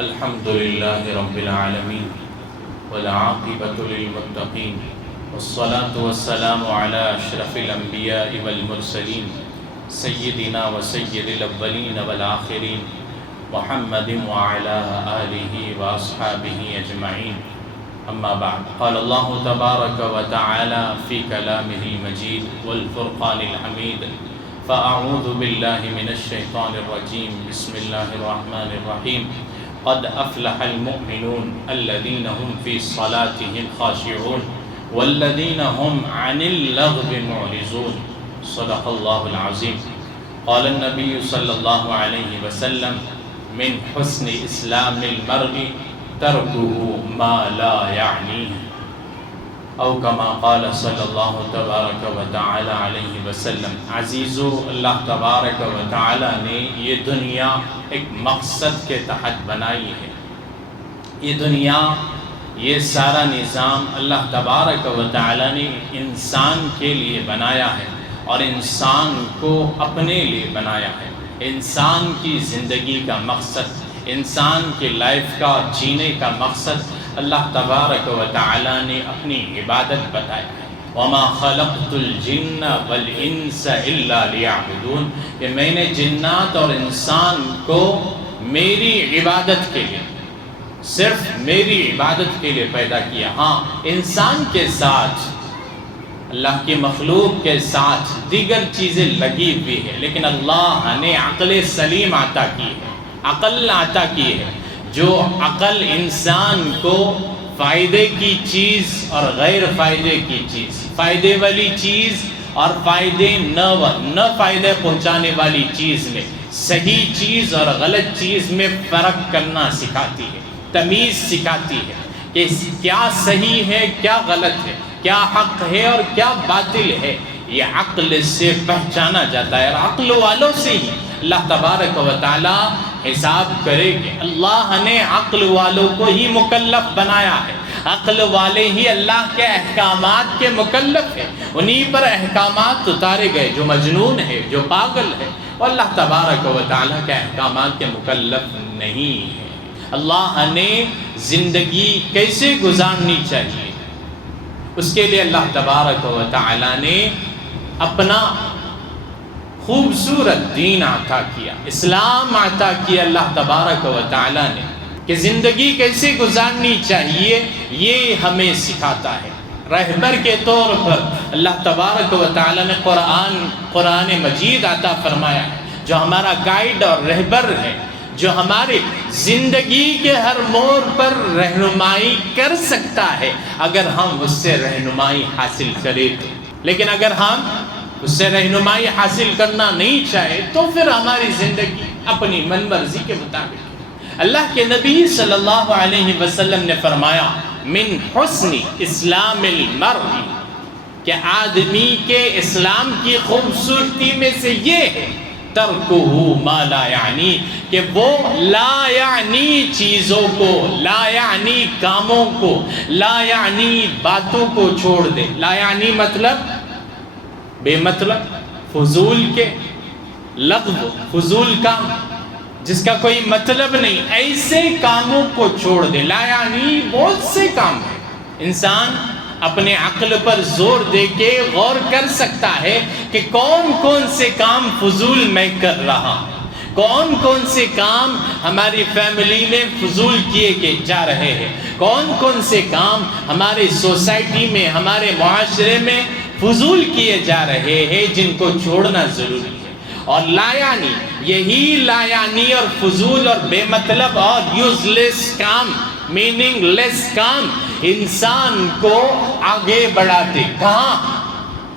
الحمد لله رب العالمين والعاقبة للمتقين والصلاة والسلام على أشرف الأنبياء والمرسلين سيدنا وسيد الأولين والآخرين محمد وعلى آله وأصحابه أجمعين. أما بعد، قال الله تبارك وتعالى في كلامه المجيد والفرقان الحميد: فأعوذ بالله من الشيطان الرجيم، بسم الله الرحمن الرحيم. قد أفلح المؤمنون الذين هم في صلاتهم خاشعون والذين هم عن اللغو معرضون. صدق الله العظيم. قال النبي صلى الله عليه وسلم: من حسن إسلام المرء تركه ما لا يعنيه، او کما قال صلی اللہ تبارک و تعالی علیہ وسلم. عزیزو، اللہ تبارک و تعالی نے یہ دنیا ایک مقصد کے تحت بنائی ہے. یہ دنیا، یہ سارا نظام اللہ تبارک و تعالی نے انسان کے لیے بنایا ہے اور انسان کو اپنے لیے بنایا ہے. انسان کی زندگی کا مقصد، انسان کی لائف کا جینے کا مقصد اللہ تبارک و تعالی نے اپنی عبادت بتایا ہے. وما خلقت الجن والانس الا لیعبدون، کہ میں نے جنات اور انسان کو میری عبادت کے لیے، صرف میری عبادت کے لیے پیدا کیا. ہاں، انسان کے ساتھ، اللہ کی مخلوق کے ساتھ دیگر چیزیں لگی ہوئی ہیں، لیکن اللہ نے عقل سلیم عطا کی ہے، عقل عطا کی ہے. جو عقل انسان کو فائدے کی چیز اور غیر فائدے کی چیز، فائدے والی چیز اور نہ فائدے پہنچانے والی چیز میں، صحیح چیز اور غلط چیز میں فرق کرنا سکھاتی ہے، تمیز سکھاتی ہے کہ کیا صحیح ہے، کیا غلط ہے، کیا حق ہے اور کیا باطل ہے. یہ عقل سے پہچانا جاتا ہے، اور عقل والوں سے ہی اللہ تبارک و تعالی حساب کرے گے. اللہ نے عقل والوں کو ہی مکلف بنایا ہے. عقل والے ہی اللہ کے احکامات کے مکلف ہیں، انہی پر احکامات اتارے گئے. جو مجنون ہے، جو پاگل ہے، وہ اللہ تبارک و تعالیٰ کے احکامات کے مکلف نہیں ہے. اللہ نے زندگی کیسے گزارنی چاہیے، اس کے لیے اللہ تبارک و تعالیٰ نے اپنا خوبصورت دین عطا کیا، اسلام عطا کیا اللہ تبارک و تعالیٰ نے، کہ زندگی کیسے گزارنی چاہیے یہ ہمیں سکھاتا ہے. رہبر کے طور پر اللہ تبارک و تعالیٰ نے قرآن مجید عطا فرمایا ہے، جو ہمارا گائیڈ اور رہبر ہے، جو ہماری زندگی کے ہر موڑ پر رہنمائی کر سکتا ہے اگر ہم اس سے رہنمائی حاصل کریں تو. لیکن اگر ہم اس سے رہنمائی حاصل کرنا نہیں چاہے تو پھر ہماری زندگی اپنی من مرضی کے مطابق. اللہ کے نبی صلی اللہ علیہ وسلم نے فرمایا: من حسن اسلام المرء، کہ آدمی کے اسلام کی خوبصورتی میں سے یہ ہے ترکہ ما لا یعنی، کہ وہ لا یعنی چیزوں کو، لا یعنی کاموں کو، لا یعنی باتوں کو چھوڑ دے. لا یعنی مطلب بے مطلب، فضول کے، لغو، فضول کام جس کا کوئی مطلب نہیں، ایسے کاموں کو چھوڑ دے. لا یعنی بہت سے کام ہیں. انسان اپنے عقل پر زور دے کے غور کر سکتا ہے کہ کون کون سے کام فضول میں کر رہا ہوں، کون کون سے کام ہماری فیملی میں فضول کیے جا رہے ہیں، کون کون سے کام ہمارے سوسائٹی میں، ہمارے معاشرے میں فضول کیے جا رہے ہیں جن کو چھوڑنا ضروری ہے. اور لا یعنی، یہی لا یعنی اور فضول اور بے مطلب اور یوز لیس کام، میننگ لیس کام انسان کو آگے بڑھاتے کہاں؟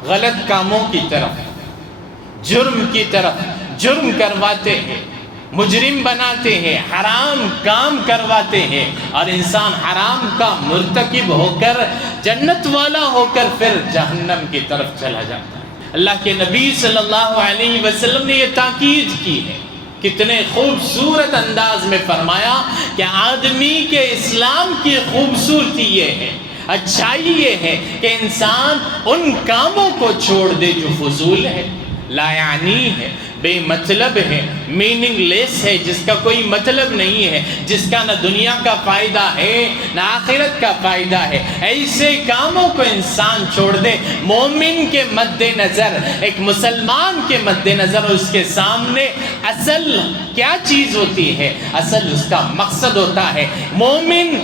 غلط کاموں کی طرف، جرم کی طرف. جرم کرواتے ہیں، مجرم بناتے ہیں، حرام کام کرواتے ہیں، اور انسان حرام کا مرتکب ہو کر، جنت والا ہو کر پھر جہنم کی طرف چلا جاتا ہے. اللہ کے نبی صلی اللہ علیہ وسلم نے یہ تاکید کی ہے، کتنے خوبصورت انداز میں فرمایا کہ آدمی کے اسلام کی خوبصورتی یہ ہے، اچھائی یہ ہے کہ انسان ان کاموں کو چھوڑ دے جو فضول ہے، لا یعنی ہے، بے مطلب ہے، میننگ لیس ہے، جس کا کوئی مطلب نہیں ہے، جس کا نہ دنیا کا فائدہ ہے نہ آخرت کا فائدہ ہے، ایسے کاموں کو انسان چھوڑ دے۔ مومن کے مد نظر، ایک مسلمان کے مد نظر اس کے سامنے اصل کیا چیز ہوتی ہے؟ اصل اس کا مقصد ہوتا ہے۔ مومن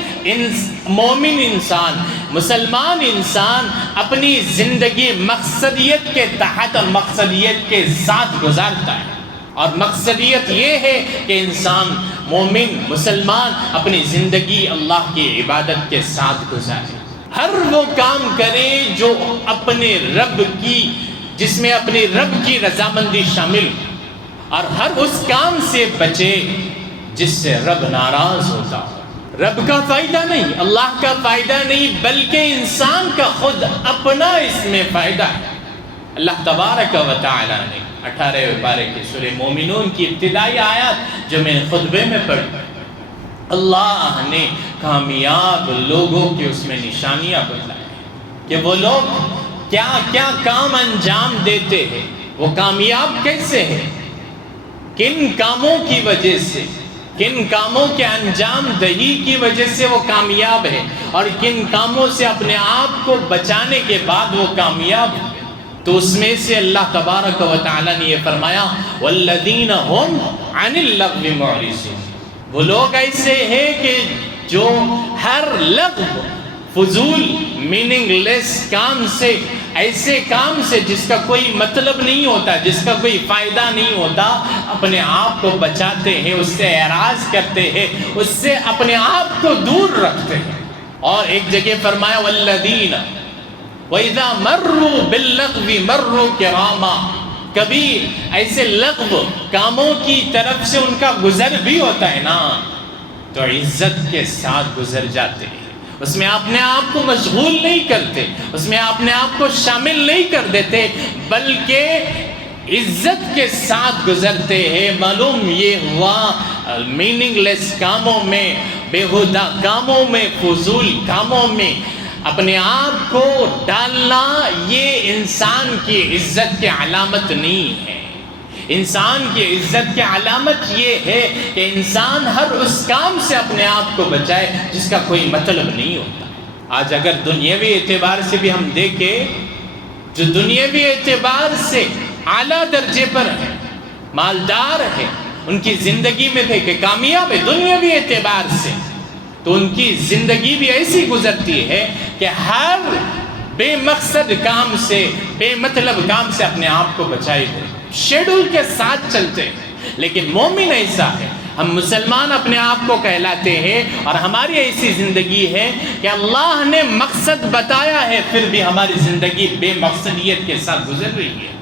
انسان، مسلمان انسان اپنی زندگی مقصدیت کے تحت اور مقصدیت کے ساتھ گزارتا ہے، اور مقصدیت یہ ہے کہ انسان مومن مسلمان اپنی زندگی اللہ کی عبادت کے ساتھ گزارے، ہر وہ کام کرے جو اپنے رب کی، جس میں اپنی رب کی رضامندی شامل، اور ہر اس کام سے بچے جس سے رب ناراض ہوتا ہو۔ رب کا فائدہ نہیں، اللہ کا فائدہ نہیں، بلکہ انسان کا خود اپنا اس میں فائدہ ہے۔ اللہ تبارک و تعالی نے 18ویں پارے کی سورہ مومنون کی ابتدائی آیات جو میں نے خطبے میں پڑھی، اللہ نے کامیاب لوگوں کی اس میں نشانیاں بتائی کہ وہ لوگ کیا کیا کام انجام دیتے ہیں، وہ کامیاب کیسے ہیں، کن کاموں کی وجہ سے، کن کاموں کے انجام دہی کی وجہ سے وہ کامیاب ہے، اور کن کاموں سے اپنے آپ کو بچانے کے بعد وہ کامیاب ہے۔ تو اس میں سے اللہ تبارک و تعالی نے یہ فرمایا والذین هم عن اللغو معرضون، وہ لوگ ایسے ہیں کہ جو ہر لغو، فضول، میننگ لیس کام سے، ایسے کام سے جس کا کوئی مطلب نہیں ہوتا، جس کا کوئی فائدہ نہیں ہوتا، اپنے آپ کو بچاتے ہیں، اس سے اعراض کرتے ہیں، اس سے اپنے آپ کو دور رکھتے ہیں۔ اور ایک جگہ فرمایا والذین وَإِذَا مَرُّوا بِاللَّغْوِ مَرُّوا كِرَامًا، کبھی ایسے لغو کاموں کی طرف سے ان کا گزر بھی ہوتا ہے نا، تو عزت کے ساتھ گزر جاتے ہیں، اس میں اپنے آپ کو مشغول نہیں کرتے، اس میں اپنے آپ کو شامل نہیں کر دیتے، بلکہ عزت کے ساتھ گزرتے ہیں۔ معلوم یہ ہوا میننگ لیس کاموں میں، بیہودہ کاموں میں، فضول کاموں میں اپنے آپ کو ڈالنا یہ انسان کی عزت کی علامت نہیں ہے۔ انسان کی عزت کی علامت یہ ہے کہ انسان ہر اس کام سے اپنے آپ کو بچائے جس کا کوئی مطلب نہیں ہوتا۔ آج اگر دنیاوی اعتبار سے بھی ہم دیکھیں، جو دنیاوی اعتبار سے اعلیٰ درجے پر ہے، مالدار ہے، ان کی زندگی میں دیکھیں کامیاب ہے دنیاوی اعتبار سے، تو ان کی زندگی بھی ایسی گزرتی ہے کہ ہر بے مقصد کام سے، بے مطلب کام سے اپنے آپ کو بچائے ہوئے، شیڈول کے ساتھ چلتے ہیں۔ لیکن مومن ایسا ہے، ہم مسلمان اپنے آپ کو کہلاتے ہیں، اور ہماری ایسی زندگی ہے کہ اللہ نے مقصد بتایا ہے، پھر بھی ہماری زندگی بے مقصدیت کے ساتھ گزر رہی ہے۔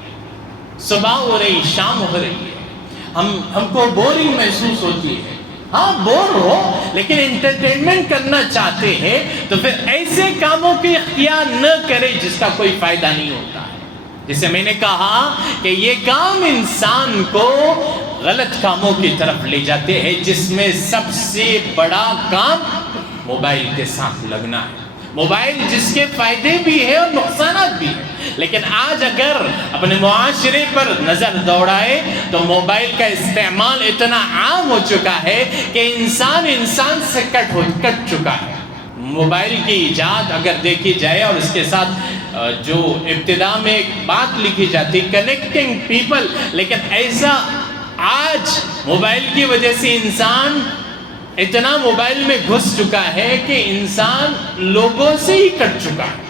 صبح ہو رہی، شام ہو رہی ہے، ہم کو بورنگ محسوس ہوتی ہے۔ ہاں بور ہو، لیکن انٹرٹینمنٹ کرنا چاہتے ہیں تو پھر ایسے کاموں کے اختیار نہ کرے جس کا کوئی فائدہ نہیں ہوتا ہے۔ جسے میں نے کہا کہ یہ کام انسان کو غلط کاموں کی طرف لے جاتے ہیں، جس میں سب سے بڑا کام موبائل کے ساتھ لگنا ہے۔ موبائل جس کے فائدے بھی ہیں اور نقصانات بھی ہیں، لیکن آج اگر اپنے معاشرے پر نظر دوڑائے تو موبائل کا استعمال اتنا عام ہو چکا ہے کہ انسان سے کٹ چکا ہے۔ موبائل کی ایجاد اگر دیکھی جائے اور اس کے ساتھ جو ابتدا میں ایک بات لکھی جاتی کنیکٹنگ پیپل، لیکن ایسا آج موبائل کی وجہ سے انسان اتنا موبائل میں گھس چکا ہے کہ انسان لوگوں سے ہی کٹ چکا ہے،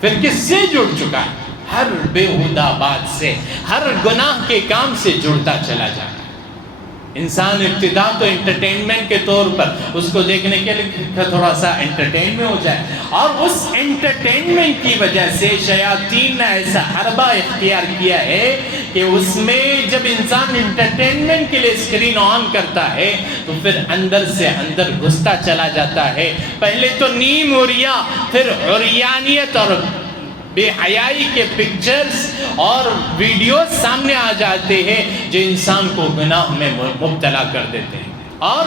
پھر کس سے جڑ چکا ہے؟ ہر بیہودہ بات سے، ہر گناہ کے کام سے جڑتا چلا جاتا ہے۔ انسان ابتدا تو انٹرٹینمنٹ کے طور پر اس کو دیکھنے کے لیے تھوڑا سا انٹرٹین میں ہو جائے، اور اس انٹرٹینمنٹ کی وجہ سے شیاطین نے ایسا حربہ اختیار کیا ہے کہ اس میں جب انسان انٹرٹینمنٹ کے لیے اسکرین آن کرتا ہے تو پھر اندر سے اندر گھستا چلا جاتا ہے۔ پہلے تو نیم عریا، پھر عریانیت اور بے حیائی کے پکچرز اور ویڈیوز سامنے آ جاتے ہیں جو انسان کو گناہ میں مبتلا کر دیتے ہیں، اور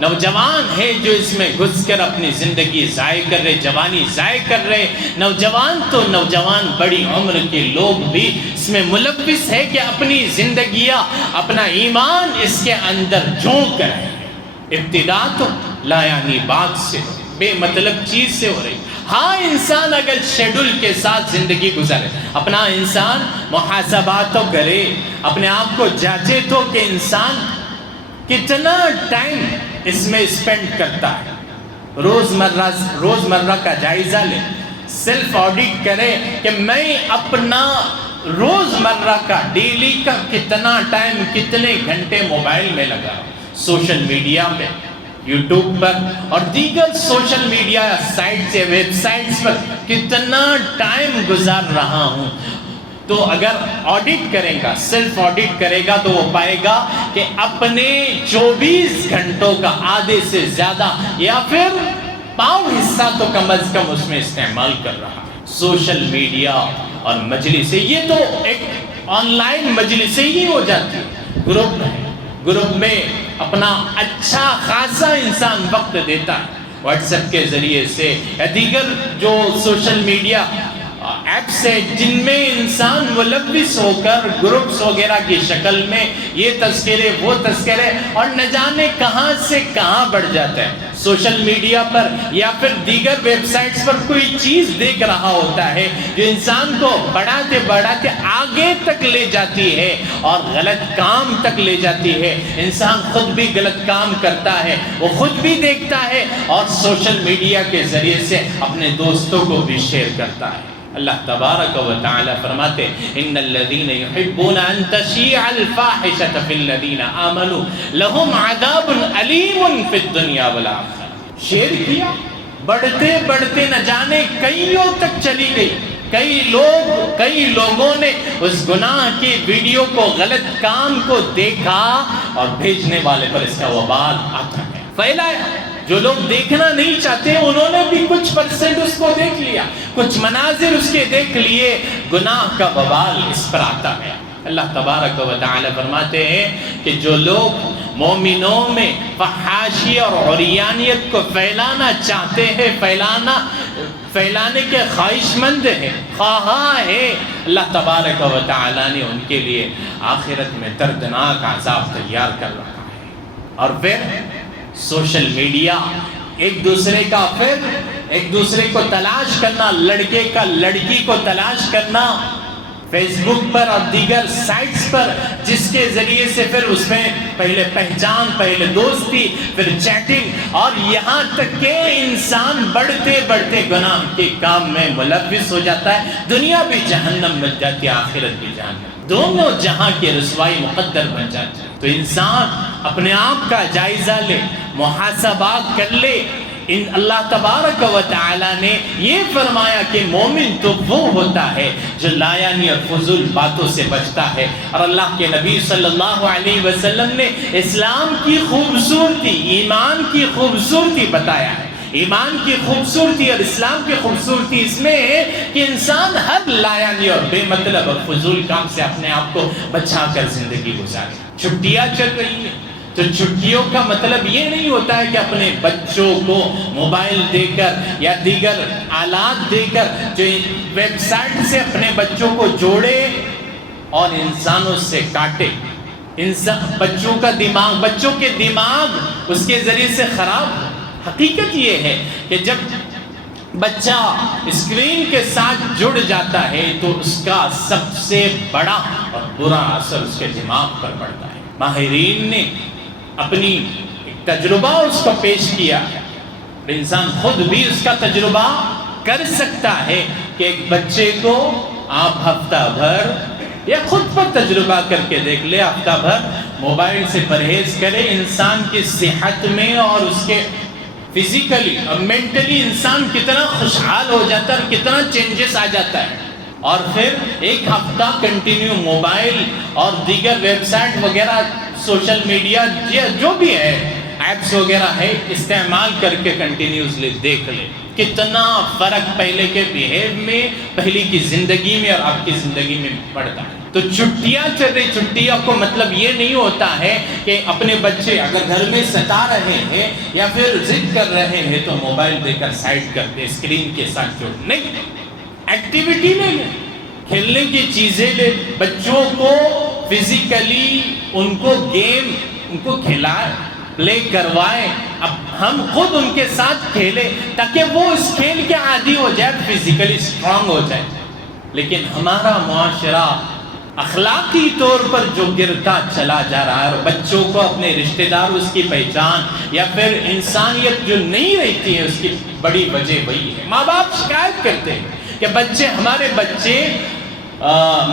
نوجوان ہے جو اس میں گھس کر اپنی زندگی ضائع کر رہے، جوانی ضائع کر رہے۔ نوجوان تو نوجوان، بڑی عمر کے لوگ بھی اس میں ملوث ہے کہ اپنی زندگیاں، اپنا ایمان اس کے اندر جھونک رہے ہیں۔ ابتدا تو لا یعنی بات سے، بے مطلب چیز سے ہو رہی۔ ہاں انسان اگر شیڈول کے ساتھ زندگی گزارے، اپنا انسان محاسبہ تو کرے، اپنے آپ کو جانچے تو کہ انسان کتنا ٹائم اس میں اسپینڈ کرتا ہے، روزمرہ کا جائزہ لے، سیلف آڈٹ کرے کہ میں اپنا روزمرہ کا ڈیلی کا کتنا ٹائم، کتنے گھنٹے موبائل میں لگا، سوشل میڈیا میں، یوٹیوب پر اور دیگر سوشل میڈیا سائٹس یا ویب سائٹس پر کتنا ٹائم گزار رہا ہوں۔ تو اگر آڈٹ کرے گا، سیلف آڈٹ کرے گا تو وہ پائے گا کہ اپنے 24 گھنٹوں کا آدھے سے زیادہ یا پھر پاؤں حصہ تو کم از کم اس میں استعمال کر رہا ہے۔ سوشل میڈیا اور مجلسیں، یہ تو ایک آن لائن مجلسیں ہی ہو جاتی ہے، گروپ میں اپنا اچھا خاصا انسان وقت دیتا ہے، واٹس ایپ کے ذریعے سے یا دیگر جو سوشل میڈیا ایپس ہے جن میں انسان ملوث ہو کر گروپس وغیرہ کی شکل میں یہ تذکرے وہ تذکرے اور نہ جانے کہاں سے کہاں بڑھ جاتا ہے۔ سوشل میڈیا پر یا پھر دیگر ویب سائٹس پر کوئی چیز دیکھ رہا ہوتا ہے جو انسان کو بڑھاتے بڑھاتے آگے تک لے جاتی ہے اور غلط کام تک لے جاتی ہے۔ انسان خود بھی غلط کام کرتا ہے، وہ خود بھی دیکھتا ہے اور سوشل میڈیا کے ذریعے سے اپنے دوستوں کو بھی شیئر کرتا ہے۔ اللہ تبارک و تعالی فرماتے ان الذين يحبون ان تشيع الفاحشة في الذين آمنوا لهم عذاب اليم في الدنيا والآخرة۔ شیئر کیا، بڑھتے بڑھتے نہ جانے کئیوں تک چلی گئی، کئی لوگوں نے اس گناہ کی ویڈیو کو، غلط کام کو دیکھا اور بھیجنے والے پر اس کا وبال آتا ہے، پھیلایا۔ جو لوگ دیکھنا نہیں چاہتے انہوں نے بھی کچھ پرسنٹ اس کو دیکھ لیا، کچھ مناظر اس کے دیکھ لیے، گناہ کا وبال اس پر آتا ہے۔ اللہ تبارک و تعالی فرماتے ہیں کہ جو لوگ مومنوں میں فحاشی اور عریانیت کو پھیلانا چاہتے ہیں، پھیلانے کے خواہش مند ہیں، خواہاں ہیں، اللہ تبارک و تعالی نے ان کے لیے آخرت میں دردناک عذاب تیار کر رکھا ہے۔ اور پھر سوشل میڈیا، ایک دوسرے کو تلاش کرنا، لڑکے کا لڑکی کو تلاش کرنا فیس بک پر اور دیگر سائٹس پر، جس کے ذریعے سے پھر اس میں پہلے پہچان، پہلے دوستی، پھر چیٹنگ اور یہاں تک کہ انسان بڑھتے بڑھتے گناہ کے کام میں ملوث ہو جاتا ہے۔ دنیا بھی جہنم بن جاتی ہے، آخرت بھی جہنم، دونوں جہاں کی رسوائی مقدر بن جاتی ہے۔ تو انسان اپنے آپ کا جائزہ لے، محاسبہ کر لے۔ ان اللہ تبارک و تعالی نے یہ فرمایا کہ مومن تو وہ ہوتا ہے جو لا یعنی اور فضول باتوں سے بچتا ہے، اور اللہ کے نبی صلی اللہ علیہ وسلم نے اسلام کی خوبصورتی، ایمان کی خوبصورتی بتایا ہے۔ ایمان کی خوبصورتی اور اسلام کی خوبصورتی اس میں ہے کہ انسان ہر لا یعنی اور بے مطلب اور فضول کام سے اپنے آپ کو بچا کر زندگی گزارے۔ چھٹیاں چل رہی ہیں تو چھٹیوں کا مطلب یہ نہیں ہوتا ہے کہ اپنے بچوں کو موبائل دے کر یا دیگر آلات دے کر جو ویب سائٹ سے اپنے بچوں کو جوڑے اور انسانوں سے کاٹے۔ بچوں کے دماغ اس کے ذریعے سے خراب ہو۔ حقیقت یہ ہے کہ جب بچہ اسکرین کے ساتھ جڑ جاتا ہے تو اس کا سب سے بڑا اور برا اثر اس کے دماغ پر پڑتا ہے۔ ماہرین نے اپنی تجربہ اس کو پیش کیا، انسان خود بھی اس کا تجربہ کر سکتا ہے کہ ایک بچے کو آپ ہفتہ بھر یا خود پر تجربہ کر کے دیکھ لے، ہفتہ بھر موبائل سے پرہیز کرے، انسان کی صحت میں اور اس کے فزیکلی اور مینٹلی انسان کتنا خوشحال ہو جاتا ہے اور کتنا چینجز آ جاتا ہے۔ اور پھر ایک ہفتہ کنٹینیو موبائل اور دیگر ویب سائٹ وغیرہ، سوشل میڈیا جو بھی ہے، ایپس وغیرہ ہے، استعمال کر کے کنٹینیوسلی دیکھ لے، کتنا فرق پہلے کے بیہیو میں، پہلے کی زندگی میں اور اب کی زندگی میں پڑتا ہے۔ تو چھٹیاں چل رہی، چھٹیوں کو مطلب یہ نہیں ہوتا ہے کہ اپنے بچے اگر گھر میں ستا رہے ہیں یا پھر ضد کر رہے ہیں تو موبائل دے کر سائڈ کر دے، اسکرین کے ساتھ جوڑ، نہیں، ایکٹیویٹی لے لیں۔ کھیلنے کی چیزیں لے، بچوں کو فزیکلی ان کو گیم ان کو کھلائے، پلے کروائے، اب ہم خود ان کے ساتھ کھیلیں تاکہ وہ اس کھیل کے عادی ہو جائے، فزیکلی اسٹرانگ ہو جائے۔ لیکن ہمارا معاشرہ اخلاقی طور پر جو گرتا چلا جا رہا ہے، اور بچوں کو اپنے رشتہ دار اس کی پہچان یا پھر انسانیت جو نہیں رہتی ہے، اس کی بڑی وجہ وہی ہے۔ ماں باپ شکایت کرتے ہیں کہ ہمارے بچے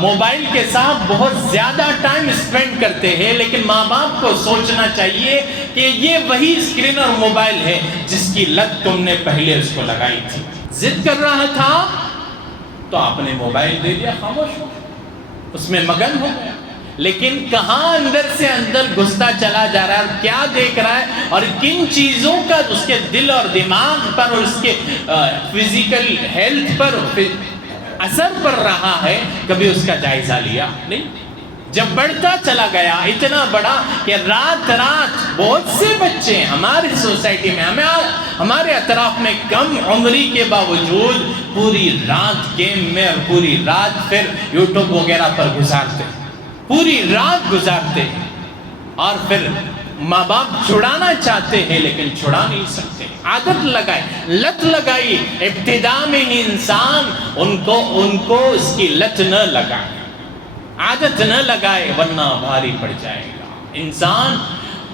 موبائل کے ساتھ بہت زیادہ ٹائم اسپینڈ کرتے ہیں، لیکن ماں باپ کو سوچنا چاہیے کہ یہ وہی اسکرین اور موبائل ہے جس کی لت تم نے پہلے اس کو لگائی تھی۔ ضد کر رہا تھا تو آپ نے موبائل دے دیا، خاموش ہو، اس میں مگن ہو گیا، لیکن کہاں اندر سے اندر گھستا چلا جا رہا ہے، کیا دیکھ رہا ہے اور کن چیزوں کا اس کے دل اور دماغ پر اور اس کے فزیکل ہیلتھ پر اثر پڑ رہا ہے، کبھی اس کا جائزہ لیا نہیں۔ جب بڑھتا چلا گیا اتنا بڑا کہ رات بہت سے بچے ہماری سوسائٹی میں ہمارے اطراف میں کم عمری کے باوجود پوری رات گیم میں اور پوری رات پھر یوٹیوب وغیرہ پر گزارتے، پوری رات گزارتے، اور پھر ماں باپ چھڑانا چاہتے ہیں لیکن چھڑا نہیں سکتے۔ عادت لگائی، لت لگائی، ابتدا میں ہی انسان ان کو اس کی لت نہ لگائے، عادت نہ لگائے، ورنہ بھاری پڑ جائے گا انسان۔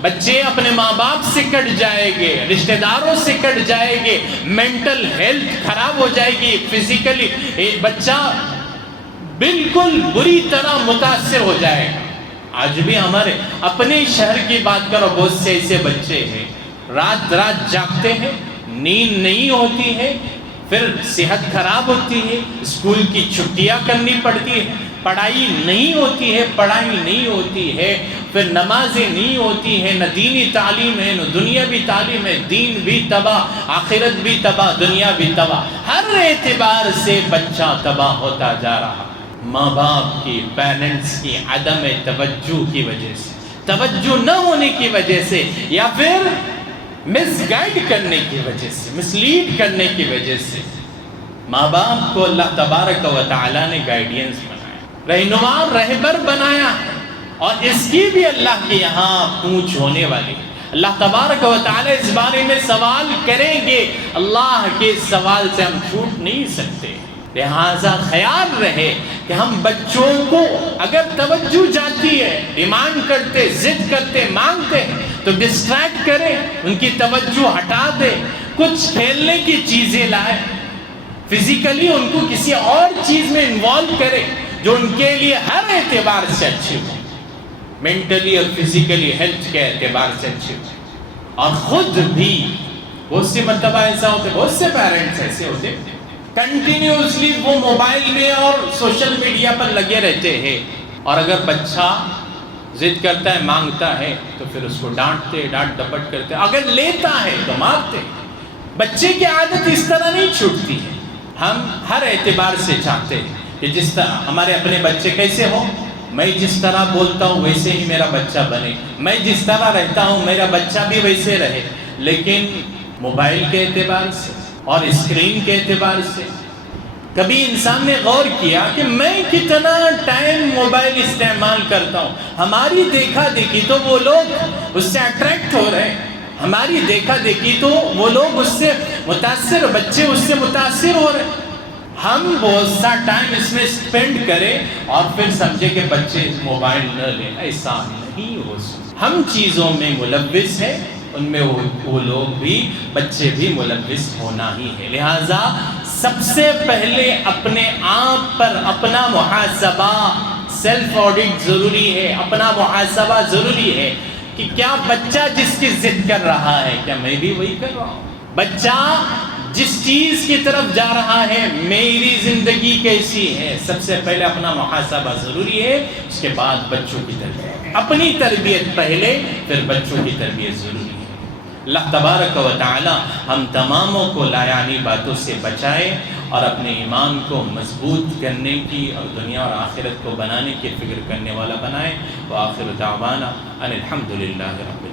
بچے اپنے ماں باپ سے کٹ جائیں گے، رشتہ داروں سے کٹ جائیں گے، مینٹل ہیلتھ خراب ہو جائے گی، فزیکلی بچہ بالکل بری طرح متاثر ہو جائے گا۔ آج بھی ہمارے اپنے شہر کی بات کرو، بہت سے ایسے بچے ہیں رات جاگتے ہیں، نیند نہیں ہوتی ہے، پھر صحت خراب ہوتی ہے، اسکول کی چھٹیاں کرنی پڑتی ہے، پڑھائی نہیں ہوتی ہے، پھر نمازیں نہیں ہوتی ہے، نہ دینی تعلیم ہے نہ دنیاوی تعلیم ہے، دین بھی تباہ، آخرت بھی تباہ، دنیا بھی تباہ، ہر اعتبار سے بچہ تباہ ہوتا جا رہا۔ ماں باپ کی، پیرنٹس کی عدم توجہ کی وجہ سے، توجہ نہ ہونے کی وجہ سے، یا پھر مس گائیڈ کرنے کی وجہ سے، مس لیڈ کرنے کی وجہ سے، ماں باپ کو اللہ تبارک و تعالیٰ نے گائیڈینس بنایا، رہنما رہبر بنایا، اور اس کی بھی اللہ کے یہاں پوچھ ہونے والی۔ اللہ تبارک و تعالیٰ اس بارے میں سوال کریں گے، اللہ کے سوال سے ہم چھوٹ نہیں سکتے۔ لہذا خیال رہے کہ ہم بچوں کو اگر توجہ جاتی ہے، ڈیمانڈ کرتے، ضد کرتے، مانگتے تو ڈسٹریکٹ کریں، ان کی توجہ ہٹا دے، کچھ کھیلنے کی چیزیں لائے، فزیکلی ان کو کسی اور چیز میں انوالو کرے جو ان کے لیے ہر اعتبار سے اچھی ہو، مینٹلی اور فزیکلی ہیلتھ کے اعتبار سے اچھی ہو۔ اور خود بھی بہت سی مرتبہ ایسا ہوتے، بہت سے پیرنٹس ایسے ہوتے کنٹینیوسلی وہ موبائل میں اور سوشل میڈیا پر لگے رہتے ہیں، اور اگر بچہ ضد کرتا ہے، مانگتا ہے تو پھر اس کو ڈانٹتے، ڈانٹ ڈپٹ کرتے، اگر لیتا ہے تو مارتے۔ بچے کی عادت اس طرح نہیں چھوٹتی ہے۔ ہم ہر اعتبار سے چاہتے ہیں کہ جس طرح ہمارے اپنے بچے کیسے ہوں، میں جس طرح بولتا ہوں ویسے ہی میرا بچہ بنے، میں جس طرح رہتا ہوں میرا بچہ بھی ویسے رہے، لیکن موبائل کے اعتبار سے اور اسکرین کے اعتبار سے کبھی انسان نے غور کیا کہ میں کتنا ٹائم موبائل استعمال کرتا ہوں؟ ہماری دیکھا دیکھی تو وہ لوگ اس سے اٹریکٹ ہو رہے ہیں، ہماری دیکھا دیکھی تو وہ لوگ اس سے متاثر، بچے اس سے متاثر ہو رہے ہیں۔ ہم بہت سا ٹائم اس میں اسپینڈ کریں اور پھر سمجھے کہ بچے موبائل نہ لیں، ایسا نہیں ہو سکتا۔ ہم چیزوں میں ملوث ہیں، ان میں وہ لوگ بھی، بچے بھی ملوث ہونا ہی ہے۔ لہٰذا سب سے پہلے اپنے آپ پر اپنا محاسبہ، سیلف آڈٹ ضروری ہے، اپنا محاسبہ ضروری ہے کہ کیا بچہ جس کی ضد کر رہا ہے کیا میں بھی وہی کر رہا ہوں؟ بچہ جس چیز کی طرف جا رہا ہے میری زندگی کیسی ہے؟ سب سے پہلے اپنا محاسبہ ضروری ہے، اس کے بعد بچوں کی تربیت، اپنی تربیت پہلے پھر بچوں کی تربیت ضروری ہے۔ اللہ تبارک و تعالی ہم تماموں کو لایعنی باتوں سے بچائے اور اپنے ایمان کو مضبوط کرنے کی اور دنیا اور آخرت کو بنانے کی فکر کرنے والا بنائے۔ وآخر دعوانا ان الحمد للہ رب العالمین۔